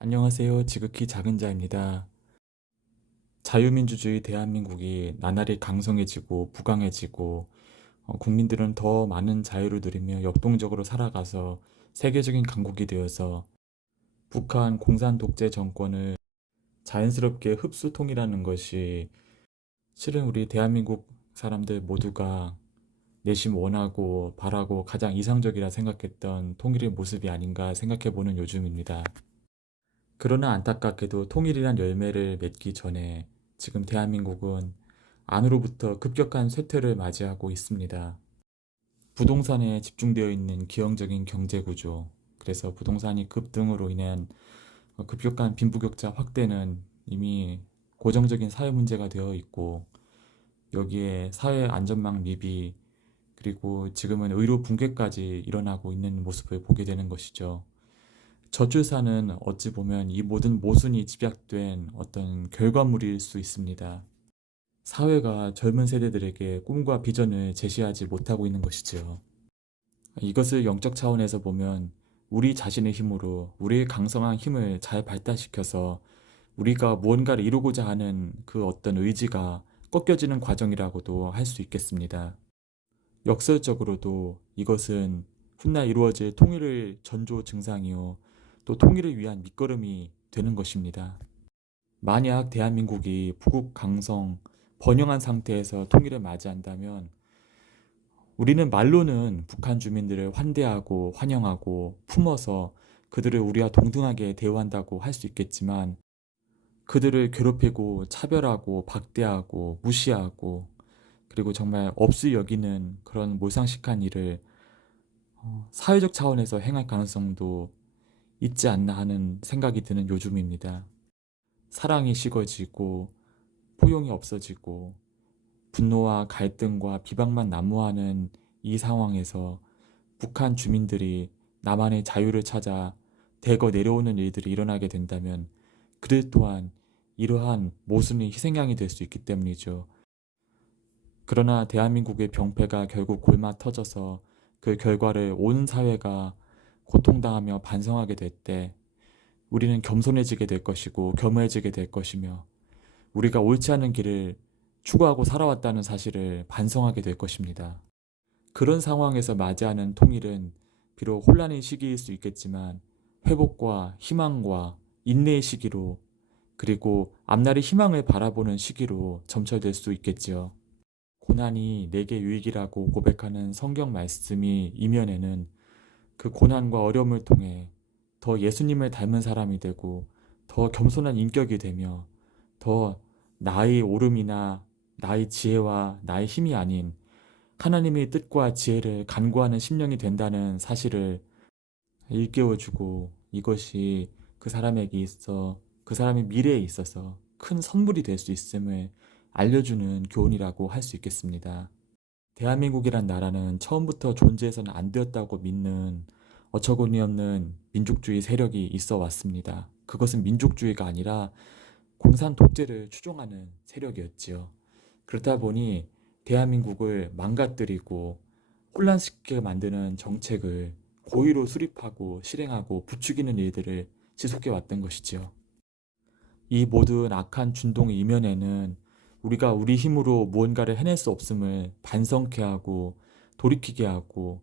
안녕하세요. 지극히 작은 자입니다. 자유민주주의 대한민국이 나날이 강성해지고 부강해지고 국민들은 더 많은 자유를 누리며 역동적으로 살아가서 세계적인 강국이 되어서 북한 공산 독재 정권을 자연스럽게 흡수통일하는 것이 실은 우리 대한민국 사람들 모두가 내심 원하고 바라고 가장 이상적이라 생각했던 통일의 모습이 아닌가 생각해보는 요즘입니다. 그러나 안타깝게도 통일이란 열매를 맺기 전에 지금 대한민국은 안으로부터 급격한 쇠퇴를 맞이하고 있습니다. 부동산에 집중되어 있는 기형적인 경제 구조, 그래서 부동산이 급등으로 인한 급격한 빈부격차 확대는 이미 고정적인 사회 문제가 되어 있고, 여기에 사회 안전망 미비, 그리고 지금은 의료 붕괴까지 일어나고 있는 모습을 보게 되는 것이죠. 저출산은 어찌 보면 이 모든 모순이 집약된 어떤 결과물일 수 있습니다. 사회가 젊은 세대들에게 꿈과 비전을 제시하지 못하고 있는 것이지요. 이것을 영적 차원에서 보면 우리 자신의 힘으로 우리의 강성한 힘을 잘 발달시켜서 우리가 무언가를 이루고자 하는 그 어떤 의지가 꺾여지는 과정이라고도 할 수 있겠습니다. 역설적으로도 이것은 훗날 이루어질 통일의 전조 증상이요, 또 통일을 위한 밑거름이 되는 것입니다. 만약 대한민국이 부국 강성, 번영한 상태에서 통일을 맞이한다면 우리는 말로는 북한 주민들을 환대하고 환영하고 품어서 그들을 우리와 동등하게 대우한다고 할 수 있겠지만, 그들을 괴롭히고 차별하고 박대하고 무시하고 그리고 정말 없이 여기는 그런 몰상식한 일을 사회적 차원에서 행할 가능성도 있지 않나 하는 생각이 드는 요즘입니다. 사랑이 식어지고 포용이 없어지고 분노와 갈등과 비방만 난무하는 이 상황에서 북한 주민들이 남한의 자유를 찾아 대거 내려오는 일들이 일어나게 된다면 그들 또한 이러한 모순의 희생양이 될 수 있기 때문이죠. 그러나 대한민국의 병폐가 결국 골마 터져서 그 결과를 온 사회가 고통당하며 반성하게 될 때 우리는 겸손해지게 될 것이고 겸허해지게 될 것이며 우리가 옳지 않은 길을 추구하고 살아왔다는 사실을 반성하게 될 것입니다. 그런 상황에서 맞이하는 통일은 비록 혼란의 시기일 수 있겠지만 회복과 희망과 인내의 시기로, 그리고 앞날의 희망을 바라보는 시기로 점철될 수 있겠지요. 고난이 내게 유익이라고 고백하는 성경 말씀이 이면에는 그 고난과 어려움을 통해 더 예수님을 닮은 사람이 되고 더 겸손한 인격이 되며 더 나의 오름이나 나의 지혜와 나의 힘이 아닌 하나님의 뜻과 지혜를 간구하는 심령이 된다는 사실을 일깨워주고, 이것이 그 사람에게 있어 그 사람의 미래에 있어서 큰 선물이 될 수 있음을 알려주는 교훈이라고 할 수 있겠습니다. 대한민국이란 나라는 처음부터 존재해서는 안 되었다고 믿는 어처구니없는 민족주의 세력이 있어 왔습니다. 그것은 민족주의가 아니라 공산 독재를 추종하는 세력이었지요. 그렇다 보니 대한민국을 망가뜨리고 혼란시키게 만드는 정책을 고의로 수립하고 실행하고 부추기는 일들을 지속해 왔던 것이지요. 이 모든 악한 준동의 이면에는 우리가 우리 힘으로 무언가를 해낼 수 없음을 반성케 하고 돌이키게 하고,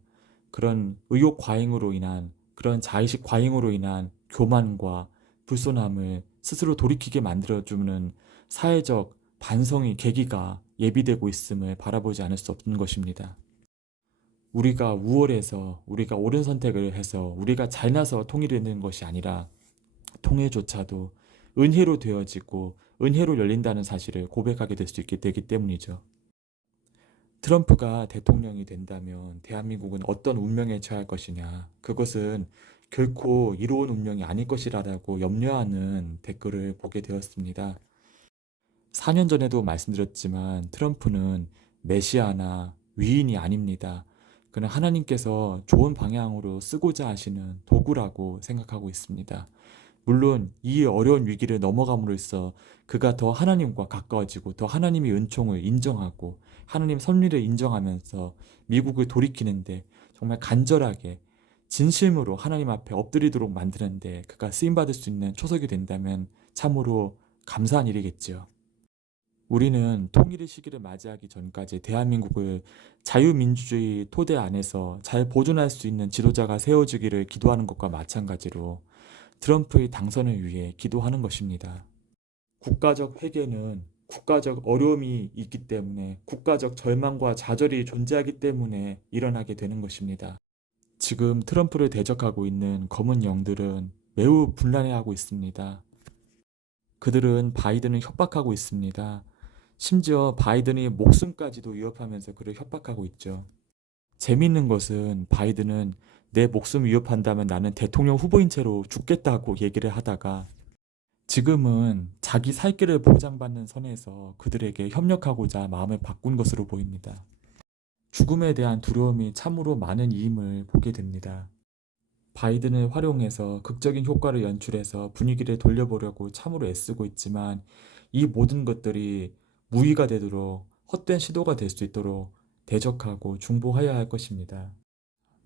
그런 의욕 과잉으로 인한, 그런 자의식 과잉으로 인한 교만과 불손함을 스스로 돌이키게 만들어주는 사회적 반성의 계기가 예비되고 있음을 바라보지 않을 수 없는 것입니다. 우리가 우월해서 우리가 옳은 선택을 해서 우리가 잘나서 통일되는 것이 아니라 통일조차도 은혜로 되어지고 은혜로 열린다는 사실을 고백하게 될 수 있게 되기 때문이죠. 트럼프가 대통령이 된다면 대한민국은 어떤 운명에 처할 것이냐, 그것은 결코 이로운 운명이 아닐 것이라고 염려하는 댓글을 보게 되었습니다. 4년 전에도 말씀드렸지만 트럼프는 메시아나 위인이 아닙니다. 그는 하나님께서 좋은 방향으로 쓰고자 하시는 도구라고 생각하고 있습니다. 물론 이 어려운 위기를 넘어감으로써 그가 더 하나님과 가까워지고 더 하나님의 은총을 인정하고 하나님 섭리를 인정하면서 미국을 돌이키는데 정말 간절하게 진심으로 하나님 앞에 엎드리도록 만드는데 그가 쓰임받을 수 있는 초석이 된다면 참으로 감사한 일이겠지요. 우리는 통일의 시기를 맞이하기 전까지 대한민국을 자유민주주의 토대 안에서 잘 보존할 수 있는 지도자가 세워지기를 기도하는 것과 마찬가지로 트럼프의 당선을 위해 기도하는 것입니다. 국가적 회개는 국가적 어려움이 있기 때문에, 국가적 절망과 좌절이 존재하기 때문에 일어나게 되는 것입니다. 지금 트럼프를 대적하고 있는 검은 영들은 매우 분란해하고 있습니다. 그들은 바이든을 협박하고 있습니다. 심지어 바이든의 목숨까지도 위협하면서 그를 협박하고 있죠. 재미있는 것은 바이든은 내 목숨 위협한다면 나는 대통령 후보인 채로 죽겠다고 얘기를 하다가 지금은 자기 살 길을 보장받는 선에서 그들에게 협력하고자 마음을 바꾼 것으로 보입니다. 죽음에 대한 두려움이 참으로 많은 이임을 보게 됩니다. 바이든을 활용해서 극적인 효과를 연출해서 분위기를 돌려보려고 참으로 애쓰고 있지만 이 모든 것들이 무의가 되도록 헛된 시도가 될 수 있도록 대적하고 중보하여야 할 것입니다.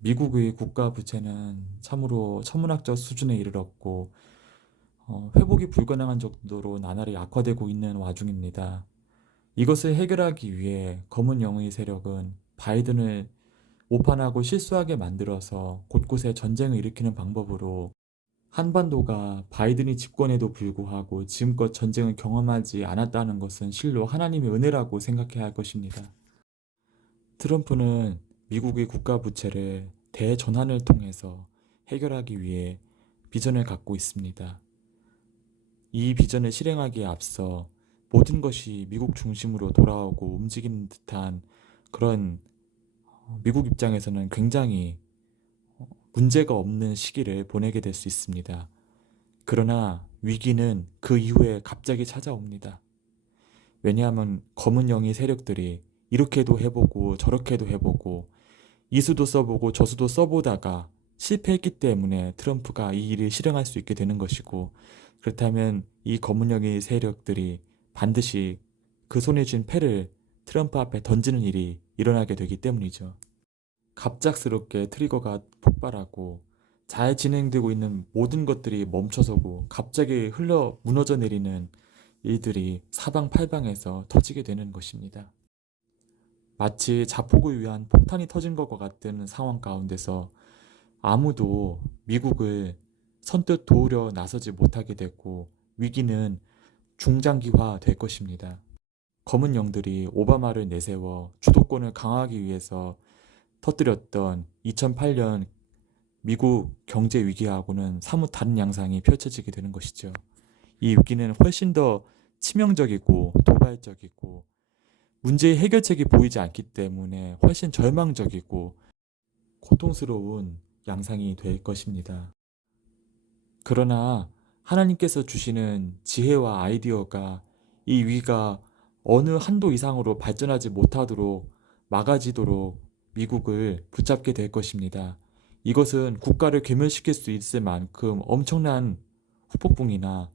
미국의 국가 부채는 참으로 천문학적 수준에 이르렀고 회복이 불가능한 정도로 나날이 악화되고 있는 와중입니다. 이것을 해결하기 위해 검은 영의 세력은 바이든을 오판하고 실수하게 만들어서 곳곳에 전쟁을 일으키는 방법으로 한반도가 바이든이 집권에도 불구하고 지금껏 전쟁을 경험하지 않았다는 것은 실로 하나님의 은혜라고 생각해야 할 것입니다. 트럼프는 미국의 국가 부채를 대전환을 통해서 해결하기 위해 비전을 갖고 있습니다. 이 비전을 실행하기에 앞서 모든 것이 미국 중심으로 돌아오고 움직이는 듯한 그런 미국 입장에서는 굉장히 문제가 없는 시기를 보내게 될 수 있습니다. 그러나 위기는 그 이후에 갑자기 찾아옵니다. 왜냐하면 검은 영의 세력들이 이렇게도 해보고 저렇게도 해보고 이수도 써보고 저수도 써보다가 실패했기 때문에 트럼프가 이 일을 실행할 수 있게 되는 것이고, 그렇다면 이 검은 영의 세력들이 반드시 그 손에 쥔 패를 트럼프 앞에 던지는 일이 일어나게 되기 때문이죠. 갑작스럽게 트리거가 폭발하고 잘 진행되고 있는 모든 것들이 멈춰서고 갑자기 흘러 무너져 내리는 일들이 사방팔방에서 터지게 되는 것입니다. 마치 자폭을 위한 폭탄이 터진 것과 같은 상황 가운데서 아무도 미국을 선뜻 도우려 나서지 못하게 됐고 위기는 중장기화 될 것입니다. 검은 영들이 오바마를 내세워 주도권을 강화하기 위해서 터뜨렸던 2008년 미국 경제 위기하고는 사뭇 다른 양상이 펼쳐지게 되는 것이죠. 이 위기는 훨씬 더 치명적이고 도발적이고 문제의 해결책이 보이지 않기 때문에 훨씬 절망적이고 고통스러운 양상이 될 것입니다. 그러나 하나님께서 주시는 지혜와 아이디어가 이 위기가 어느 한도 이상으로 발전하지 못하도록 막아지도록 미국을 붙잡게 될 것입니다. 이것은 국가를 괴멸시킬 수 있을 만큼 엄청난 후폭풍이나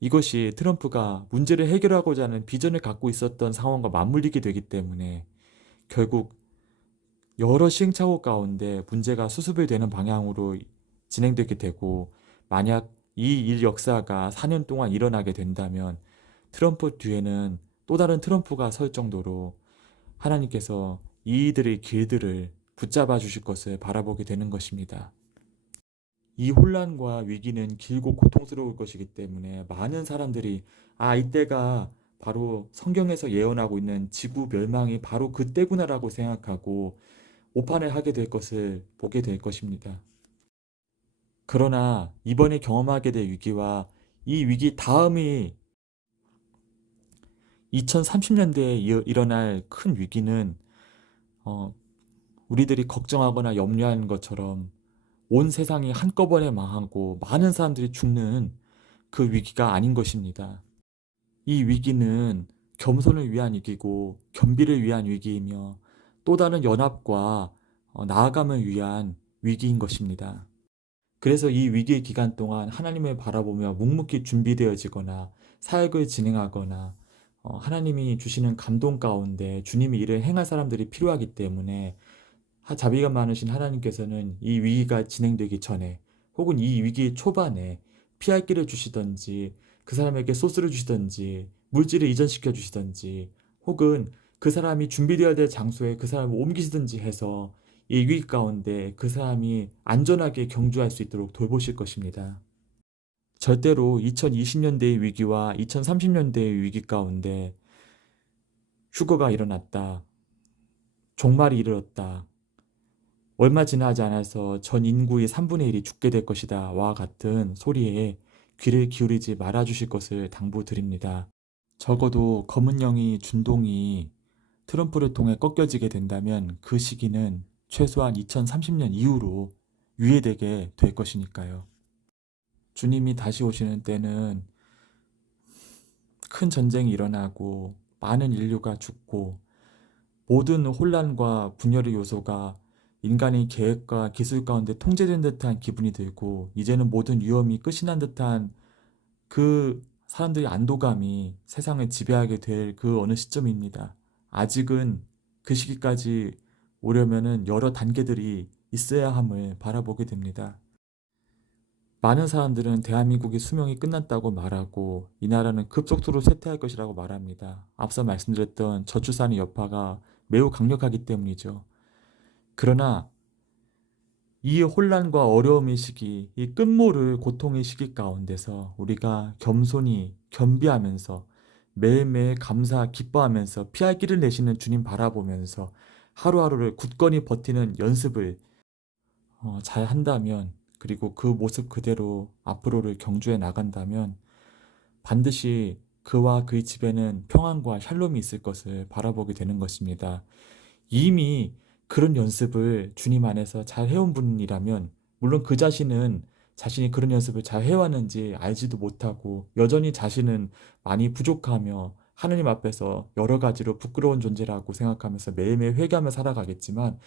이것이 트럼프가 문제를 해결하고자 하는 비전을 갖고 있었던 상황과 맞물리게 되기 때문에 결국 여러 시행착오 가운데 문제가 수습이 되는 방향으로 진행되게 되고, 만약 이 일 역사가 4년 동안 일어나게 된다면 트럼프 뒤에는 또 다른 트럼프가 설 정도로 하나님께서 이들의 길들을 붙잡아 주실 것을 바라보게 되는 것입니다. 이 혼란과 위기는 길고 고통스러울 것이기 때문에 많은 사람들이 이때가 바로 성경에서 예언하고 있는 지구 멸망이 바로 그때구나라고 생각하고 오판을 하게 될 것을 보게 될 것입니다. 그러나 이번에 경험하게 될 위기와 이 위기 다음이 2030년대에 일어날 큰 위기는 우리들이 걱정하거나 염려하는 것처럼 온 세상이 한꺼번에 망하고 많은 사람들이 죽는 그 위기가 아닌 것입니다. 이 위기는 겸손을 위한 위기고 겸비를 위한 위기이며 또 다른 연합과 나아감을 위한 위기인 것입니다. 그래서 이 위기의 기간 동안 하나님을 바라보며 묵묵히 준비되어지거나 사역을 진행하거나 하나님이 주시는 감동 가운데 주님의 일을 행할 사람들이 필요하기 때문에 자비가 많으신 하나님께서는 이 위기가 진행되기 전에 혹은 이 위기 초반에 피할 길을 주시든지 그 사람에게 소스를 주시든지 물질을 이전시켜 주시든지 혹은 그 사람이 준비되어야 될 장소에 그 사람을 옮기시든지 해서 이 위기 가운데 그 사람이 안전하게 경주할 수 있도록 돌보실 것입니다. 절대로 2020년대의 위기와 2030년대의 위기 가운데 휴거가 일어났다. 종말이 이르렀다. 얼마 지나지 않아서 전 인구의 3분의 1이 죽게 될 것이다. 와 같은 소리에 귀를 기울이지 말아 주실 것을 당부드립니다. 적어도 검은 영이 준동이 트럼프를 통해 꺾여지게 된다면 그 시기는 최소한 2030년 이후로 유예되게 될 것이니까요. 주님이 다시 오시는 때는 큰 전쟁이 일어나고 많은 인류가 죽고 모든 혼란과 분열의 요소가 인간의 계획과 기술 가운데 통제된 듯한 기분이 들고 이제는 모든 위험이 끝이 난 듯한 그 사람들의 안도감이 세상을 지배하게 될 그 어느 시점입니다. 아직은 그 시기까지 오려면은 여러 단계들이 있어야 함을 바라보게 됩니다. 많은 사람들은 대한민국의 수명이 끝났다고 말하고 이 나라는 급속도로 쇠퇴할 것이라고 말합니다. 앞서 말씀드렸던 저출산의 여파가 매우 강력하기 때문이죠. 그러나 이 혼란과 어려움의 시기, 이 끝모를 고통의 시기 가운데서 우리가 겸손히 겸비하면서 매일매일 감사, 기뻐하면서 피할 길을 내시는 주님 바라보면서 하루하루를 굳건히 버티는 연습을 잘 한다면 그리고 그 모습 그대로 앞으로를 경주해 나간다면 반드시 그와 그의 집에는 평안과 샬롬이 있을 것을 바라보게 되는 것입니다. 이미 그런 연습을 주님 안에서 잘 해온 분이라면 물론 그 자신은 자신이 그런 연습을 잘 해왔는지 알지도 못하고 여전히 자신은 많이 부족하며 하느님 앞에서 여러 가지로 부끄러운 존재라고 생각하면서 매일매일 회개하며 살아가겠지만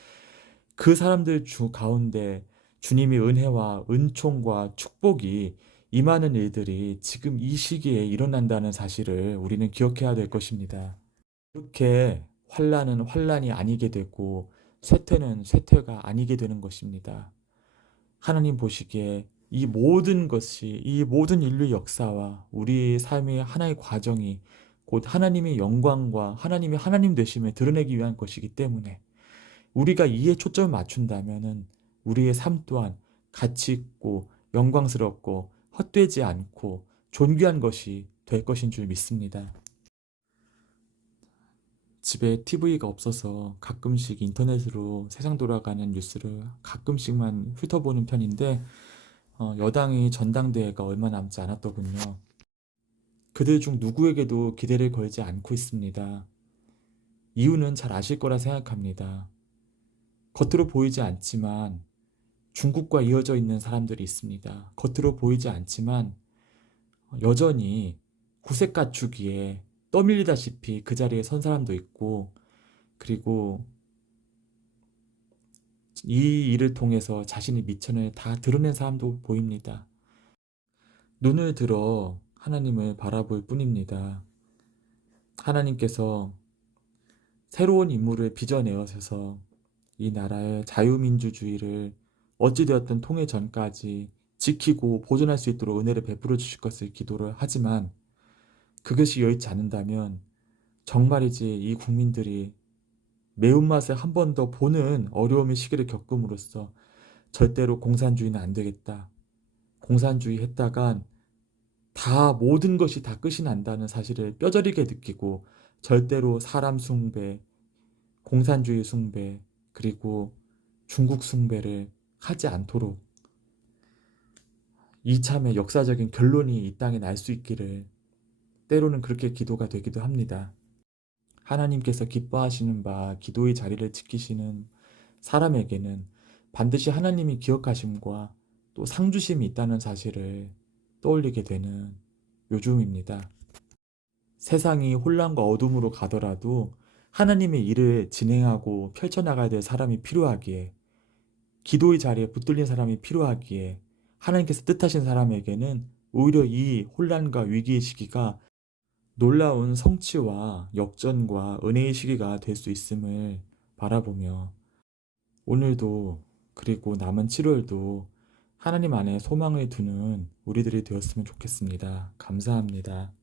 그 사람들 가운데 주님의 은혜와 은총과 축복이 임하는 일들이 지금 이 시기에 일어난다는 사실을 우리는 기억해야 될 것입니다. 이렇게 환란은 환란이 아니게 되고 쇠퇴는 쇠퇴가 아니게 되는 것입니다. 하나님 보시기에 이 모든 것이 이 모든 인류의 역사와 우리 삶의 하나의 과정이 곧 하나님의 영광과 하나님의 하나님 되심을 드러내기 위한 것이기 때문에 우리가 이에 초점을 맞춘다면은 우리의 삶 또한 가치 있고 영광스럽고 헛되지 않고 존귀한 것이 될 것인 줄 믿습니다. 집에 TV가 없어서 가끔씩 인터넷으로 세상 돌아가는 뉴스를 가끔씩만 훑어보는 편인데 여당의 전당대회가 얼마 남지 않았더군요. 그들 중 누구에게도 기대를 걸지 않고 있습니다. 이유는 잘 아실 거라 생각합니다. 겉으로 보이지 않지만 중국과 이어져 있는 사람들이 있습니다. 겉으로 보이지 않지만 여전히 구색 갖추기에 떠밀리다시피 그 자리에 선 사람도 있고 그리고 이 일을 통해서 자신의 미천을 다 드러낸 사람도 보입니다. 눈을 들어 하나님을 바라볼 뿐입니다. 하나님께서 새로운 인물을 빚어내어서 이 나라의 자유민주주의를 어찌되었든 통일 전까지 지키고 보존할 수 있도록 은혜를 베풀어 주실 것을 기도를 하지만 그것이 여의치 않는다면 정말이지 이 국민들이 매운맛을 한 번 더 보는 어려움의 시기를 겪음으로써 절대로 공산주의는 안 되겠다. 공산주의 했다간 다 모든 것이 다 끝이 난다는 사실을 뼈저리게 느끼고 절대로 사람 숭배, 공산주의 숭배, 그리고 중국 숭배를 하지 않도록 이참에 역사적인 결론이 이 땅에 날 수 있기를 때로는 그렇게 기도가 되기도 합니다. 하나님께서 기뻐하시는 바 기도의 자리를 지키시는 사람에게는 반드시 하나님이 기억하심과 또 상주심이 있다는 사실을 떠올리게 되는 요즘입니다. 세상이 혼란과 어둠으로 가더라도 하나님의 일을 진행하고 펼쳐나가야 될 사람이 필요하기에 기도의 자리에 붙들린 사람이 필요하기에 하나님께서 뜻하신 사람에게는 오히려 이 혼란과 위기의 시기가 놀라운 성취와 역전과 은혜의 시기가 될 수 있음을 바라보며 오늘도 그리고 남은 7월도 하나님 안에 소망을 두는 우리들이 되었으면 좋겠습니다. 감사합니다.